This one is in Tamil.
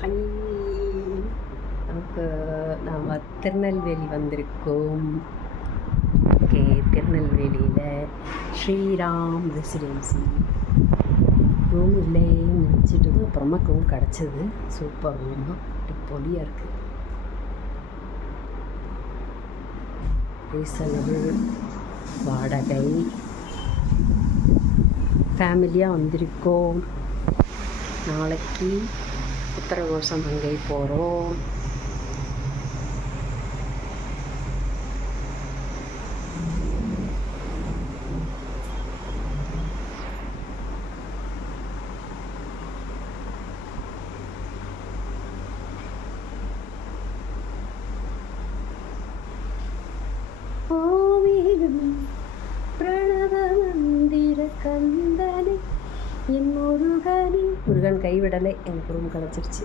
ஹை, நமக்கு நாம் திருநெல்வேலி வந்திருக்கோம். ஓகே, திருநெல்வேலியில் ஸ்ரீராம் ரெசிடென்சி ரூம் இல்லைன்னு நினச்சிட்டு அப்புறமா ரூம் கிடச்சிது. சூப்பர் ரூமாக பொலியாக இருக்குது. ரீசனபிள் வாடகை. ஃபேமிலியாக வந்திருக்கோம். நாளைக்கு உத்தரகோசம் அங்கே போகிறோம். பிரணவ மந்திர கந்தனை என் முருகன் கைவிடலை. எனக்கு ரூம் கிடச்சிருச்சு.